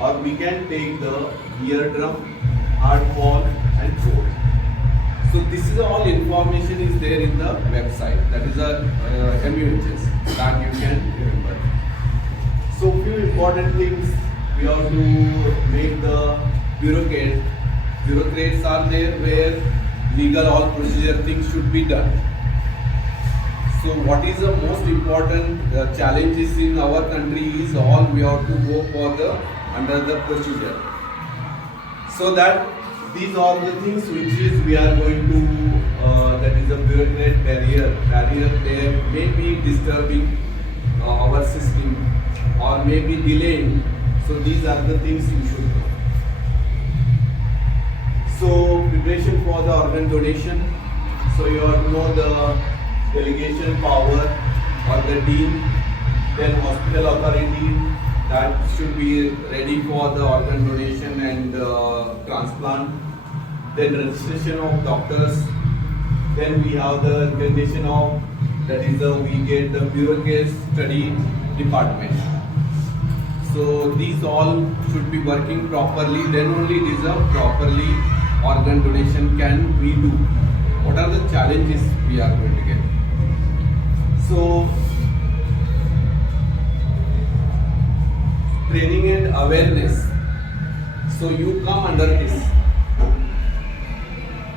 or we can take the eardrum, heart wall and throat. So this is all information is there in the website. That is a MUHS that you can remember. So few important things we have to make the bureaucrats. Bureaucrats are there where legal all procedure things should be done. So what is the most important challenges in our country is all we have to go for the under the procedure. So that these are the things which is we are going to that is a bureaucrat barrier there may be disturbing our system or may be delaying. So these are the things you should know. So preparation for the organ donation. So you have to know the delegation power or the dean, then hospital authority that should be ready for the organ donation and transplant. Then registration of doctors. Then we have the accreditation of that is we get the bureaucrat study department. So these all should be working properly. Then only it is a properly organ donation can we do. What are the challenges we are going to get? So training and awareness. So you come under this.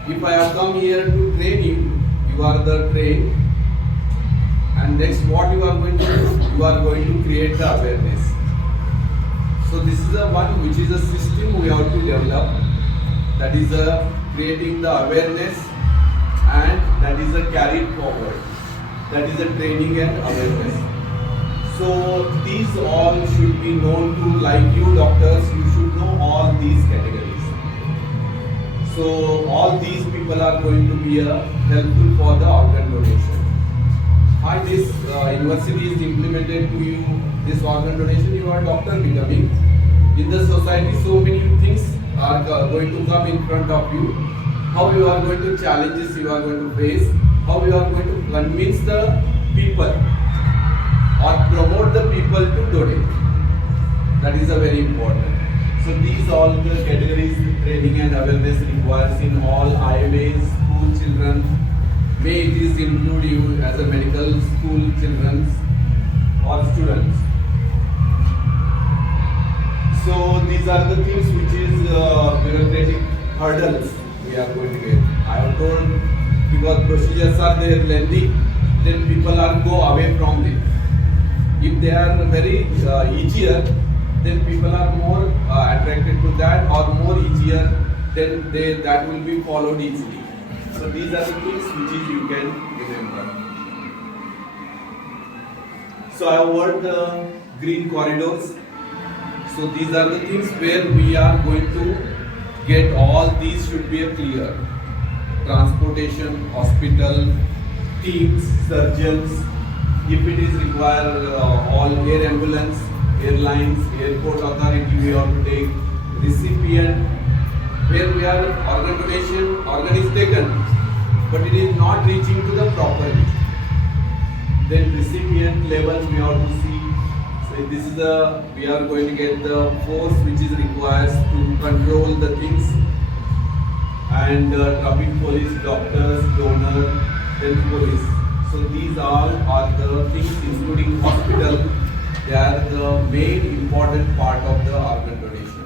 If I have come here to train you, you are the trained. And next what you are going to do? You are going to create the awareness. So this is the one which is a system we have to develop. That is creating the awareness and that is carried forward. That is a training and awareness. So these all should be known to, like you doctors, you should know all these categories. So all these people people are going to be helpful for the organ donation. How this university is implemented to you, this organ donation, you are doctor becoming. In the society, so many things are going to come in front of you. How you are going to challenges you are going to face, how you are going to convince the people or promote the people to donate. That is a very important. So these all the categories, training and awareness requires in all IMAs, school children. May it is include you as a medical school children or students. So these are the things which is bureaucratic hurdles we are going to get. I have told because procedures are there lengthy, then people are go away from it. If they are very easier, then people are more attracted to that, or more easier, then that will be followed easily. So these are the things which is you can remember. So I have worked the green corridors. So these are the things where we are going to get all these should be clear. Transportation, hospital, teams, surgeons, if it is required, all air ambulance, airlines, airport authority we have to take, recipient, where we are organ donation, organ is taken, but it is not reaching to the property. Then recipient level we have to see. So this is we are going to get the force which is required to control the things, and traffic police, doctors, donor, then police. So these all are the things, including hospital. They are the main important part of the organ donation.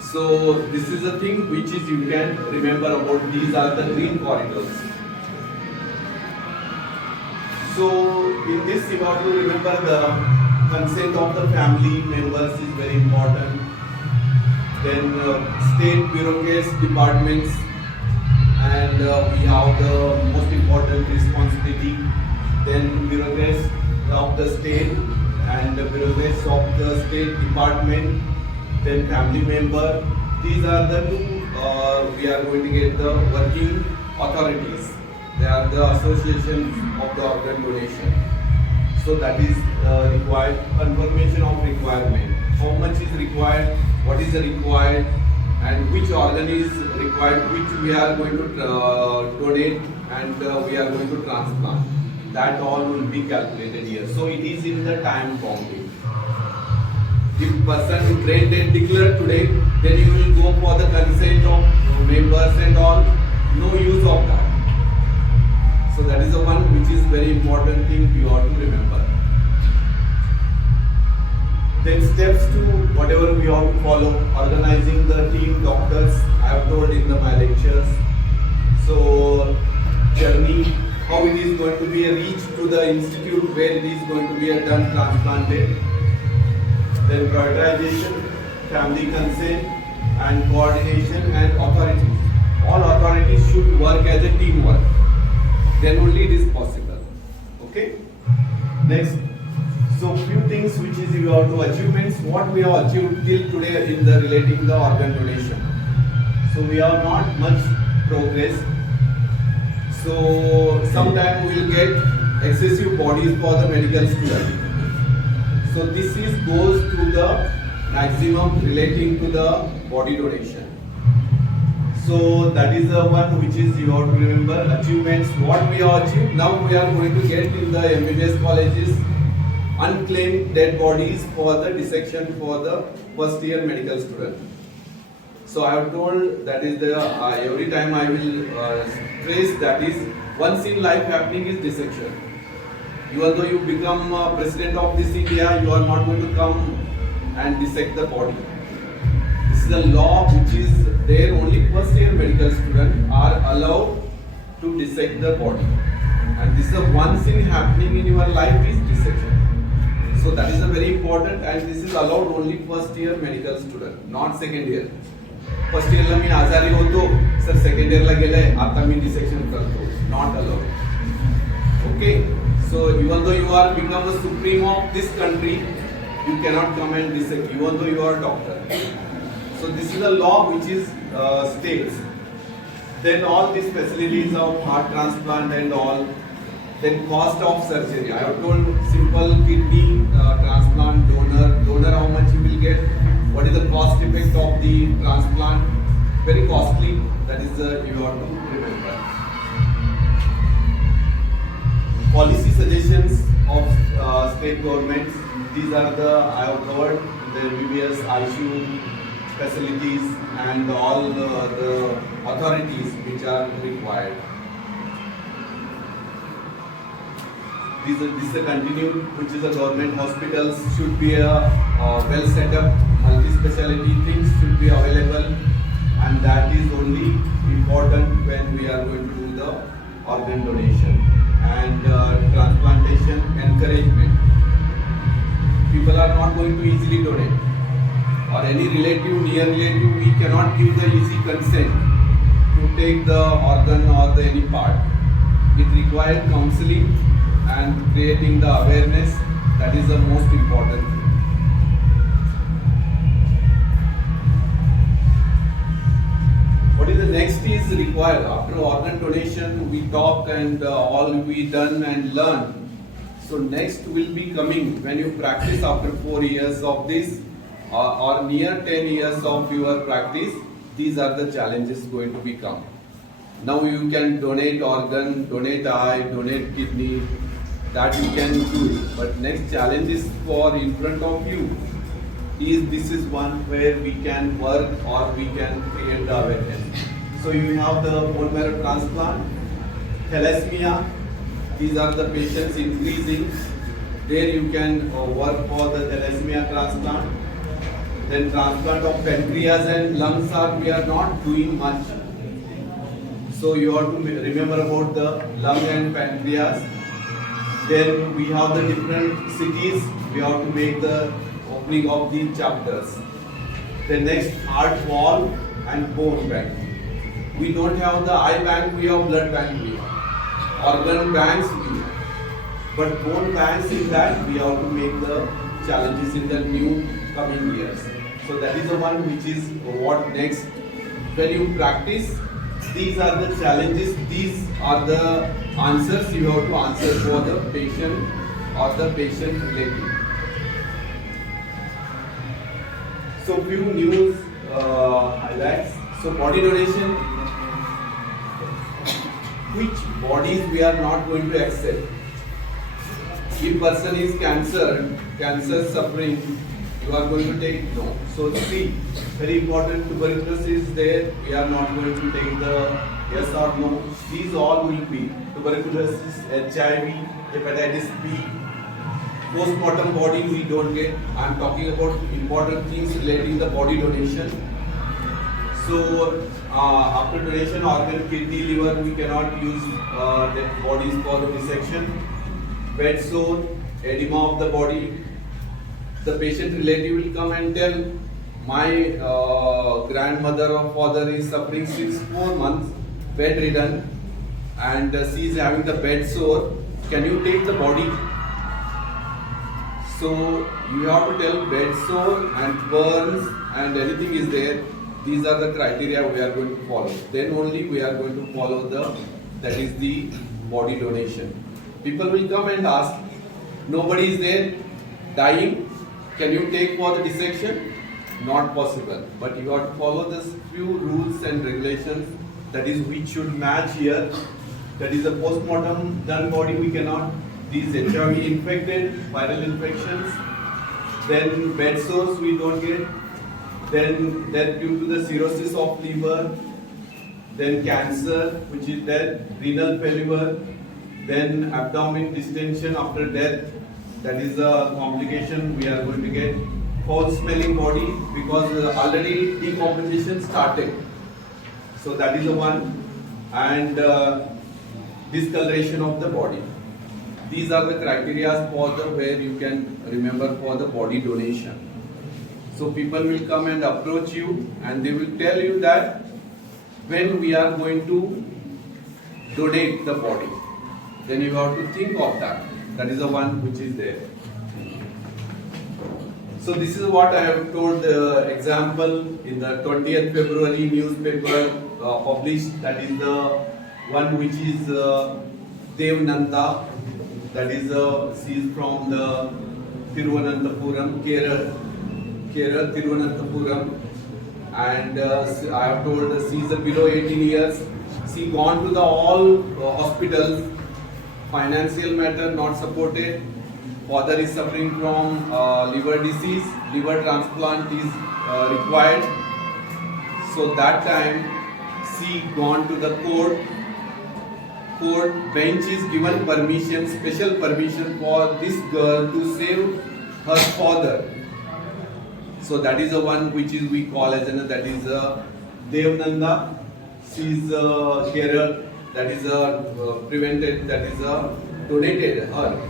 So this is a thing which is you can remember about. These are the green corridors. So in this you have to remember the consent of the family members is very important. Then state bureaucrats, departments, and we have the most important responsibility. Then bureaucrats of the state and the bureaucrats of the state department, then family member. These are the two we are going to get the working authorities. They are the association of the organ donation. So that is required, confirmation of requirement. How much is required, what is required, and which organ is required, which we are going to donate and we are going to transplant. That all will be calculated here. So it is in the time bounding. If person brain dead declared today, then you will go for the consent of members and all. No use of that. So that is the one which is very important thing you ought to remember. Then steps to whatever we ought to follow, organizing the team doctors, I have told in my lectures. So journey, how it is going to be a reach to the institute where it is going to be a done transplanted. Then prioritization, family consent, and coordination and authorities. All authorities should work as a teamwork. Then only it is possible. Okay? Next. So few things which is you have to achievements. What we have achieved till today in the relating the organ donation. So we have not much progress. So sometime we will get excessive bodies for the medical student. So this is goes to the maximum relating to the body donation. So that is the one which is you have to remember achievements. What we have achieved now, we are going to get in the MBBS colleges unclaimed dead bodies for the dissection for the first year medical student. So I have told that is the every time I will stress that is once in life happening is dissection. Even though you become president of this India, you are not going to come and dissect the body. This is a law which is there, only first year medical students are allowed to dissect the body. And this is the one thing happening in your life is dissection. So that is a very important, and this is allowed only first year medical student, not second year. First year ला मी आजारी होतो, sir second year ला गेलाय, आता मी dissection करतो, not allowed. Okay. So even though you are become the supreme of this country, you cannot come and dissect, even though you are a doctor. So this is a law which is states. Then all these facilities of heart transplant and all. Then cost of surgery. I have told simple kidney transplant donor how much you will get. What is the cost effect of the transplant? Very costly. That is you have to remember. Policy suggestions of state governments. These are the I have covered the MBBS ICU facilities and all the authorities which are required. This is a continued, which is a government hospitals should be a well set up, multi-speciality things should be available, and that is only important when we are going to do the organ donation and transplantation encouragement. People are not going to easily donate, or any relative, near relative, we cannot give the easy consent to take the organ or the any part. It requires counseling and creating the awareness. That is the most important thing. What is the next is required after organ donation? We talk and all we done and learn. So next will be coming when you practice after 4 years of this or near 10 years of your practice. These are the challenges going to become. Now you can donate organ, donate eye, donate kidney. That you can do it. But next challenge is for in front of you. This is one where we can work or we can create the awareness. So you have the bone marrow transplant, thalassemia. These are the patients increasing. There you can work for the thalassemia transplant. Then transplant of pancreas and lungs we are not doing much. So you have to remember about the lung and pancreas. Then we have the different cities. We have to make the opening of the chapters. The next heart wall and bone bank. We don't have the eye bank. We have blood bank. We have organ banks. We have. But bone banks in that we have to make the challenges in the new coming years. So that is the one which is what next. When you practice, these are the challenges. These are the answers you have to answer for the patient or the patient relative. So few news highlights. So body donation. Which bodies we are not going to accept? If person is cancer suffering, you are going to take no. So see, very important, tuberculosis is there. We are not going to take the yes or no. These all will be tuberculosis, HIV, hepatitis B, post-mortem body we don't get. I am talking about important things relating the body donation. So after donation, organ, kidney, liver, we cannot use dead bodies for the dissection. Bed sore, edema of the body. The patient relative will come and tell, my grandmother or father is suffering 4 months, bedridden, and she is having the bed sore. Can you take the body? So you have to tell bed sore and burns and anything is there. These are the criteria we are going to follow. Then only we are going to follow that is the body donation. People will come and ask, nobody is there, dying, can you take for the dissection? Not possible. But you have to follow this few rules and regulations, that is which should match here. That is a post-mortem done body we cannot. These HIV infected, viral infections, then bed sores we don't get, then due to the cirrhosis of liver, then cancer which is death, renal failure, then abdomen distension after death, that is a complication we are going to get. Foul smelling body because already decomposition started. So that is the one. And discoloration of the body. These are the criteria for the where you can remember for the body donation. So people will come and approach you and they will tell you that when we are going to donate the body, then you have to think of that. That is the one which is there. So this is what I have told the example in the 20th February newspaper published. That is the one which is Devnanda. That is she is from the Thiruvananthapuram, Kerala, Thiruvananthapuram, and I have told she is below 18 years. She gone to the all hospitals. Financial matter not supported. Father is suffering from liver disease. Liver transplant is required. So that time she gone to the court. Court bench is given permission, special permission for this girl to save her father. So that is the one which is we call as that is Devnanda. She is here. That is prevented. That is donated her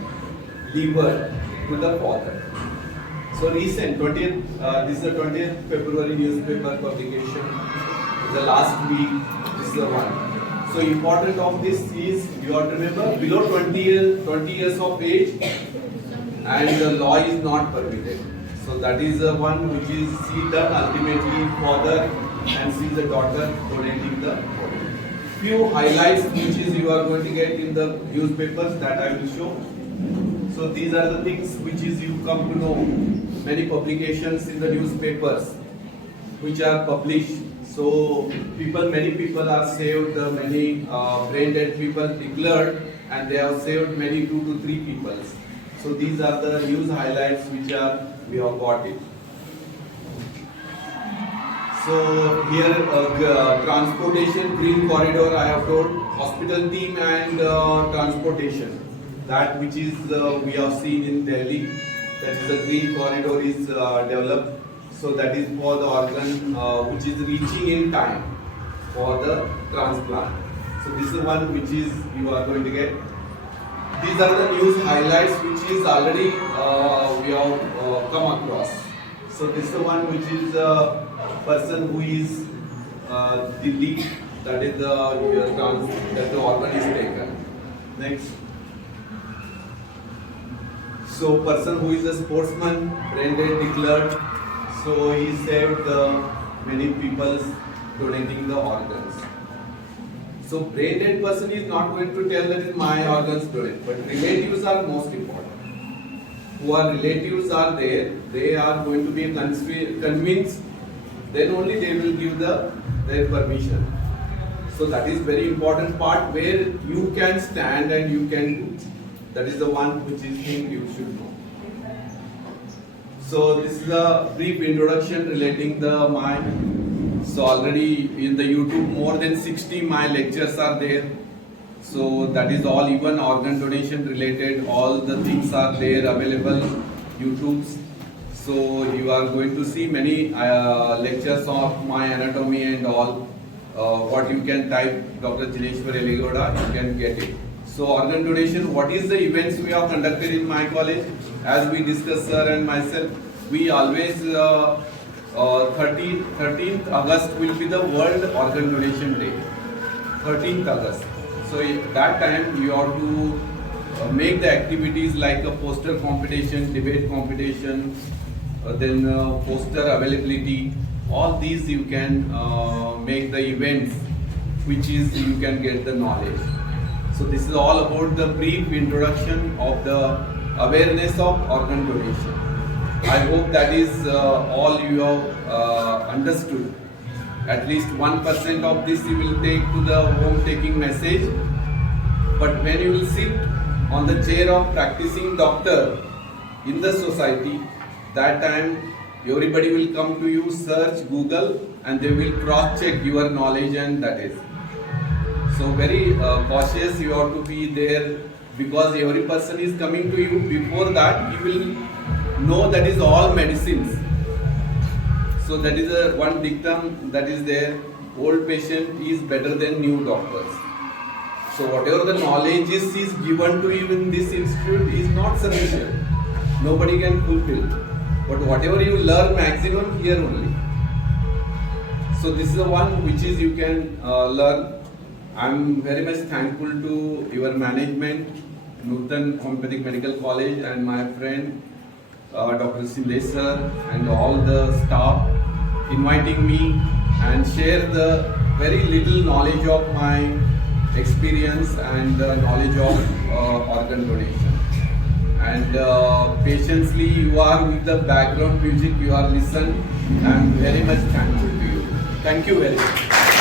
liver to the father. So recent 20th. This is the 20th February newspaper publication. The last week. This is the one. So important of this is you have to remember below 20 years of age and the law is not permitted. So that is the one which is she done ultimately father and she is the daughter donating the body. Few highlights which is you are going to get in the newspapers that I will show. So these are the things which is you come to know. Many publications in the newspapers which are published. So many people are saved, many brain dead people declared, and they have saved many 2 to 3 people. So these are the news highlights which are we have got it. So here transportation, green corridor I have told, hospital team and transportation. That which is we have seen in Delhi, that is the green corridor is developed. So that is for the organ which is reaching in time for the transplant. So this is one which is you are going to get. These are the news highlights which is already we have come across. So this is the one which is a person who is the lead, that is that the organ is taken. Next. So person who is a sportsman, brain dead declared. So he saved many people donating the organs. So brain dead person is not going to tell that my organs donate, but relatives are most important. Who are relatives are there, they are going to be convinced, then only they will give their permission. So that is very important part where you can stand and you can do. That is the one which is thing you should know. So this is a brief introduction relating the mind. So already in the YouTube more than 60 my lectures are there. So that is all, even organ donation related, all the things are there available YouTubes. So you are going to see many lectures of my anatomy and all. What you can type Dr. Jineshwar Yaligouda, you can get it. So organ donation, what is the events we have conducted in my college? As we discussed, sir and myself, we always 13th August will be the World Organ Donation Day. 13th August. So at that time you have to make the activities like a poster competition, debate competition, then poster availability. All these you can make the events which is you can get the knowledge. So this is all about the brief introduction of the awareness of organ donation. I hope that is all you have understood. At least 1% of this you will take to the home taking message. But when you will sit on the chair of practicing doctor in the society, that time everybody will come to you, search Google, and they will cross check your knowledge, and that is. So very cautious you have to be there, because every person is coming to you. Before that you will know that is all medicines. So that is one dictum that is there, old patient is better than new doctors. So whatever the knowledge is given to you in this institute is not sufficient. Nobody can fulfill. But whatever you learn maximum here only. So this is the one which is you can learn. I am very much thankful to your management, Nutan Homeopathic Medical College, and my friend Dr. Sinde sir and all the staff inviting me and share the very little knowledge of my experience and the knowledge of organ donation. And patiently you are with the background music, you are listened. I am very much thankful to you. Thank you very much.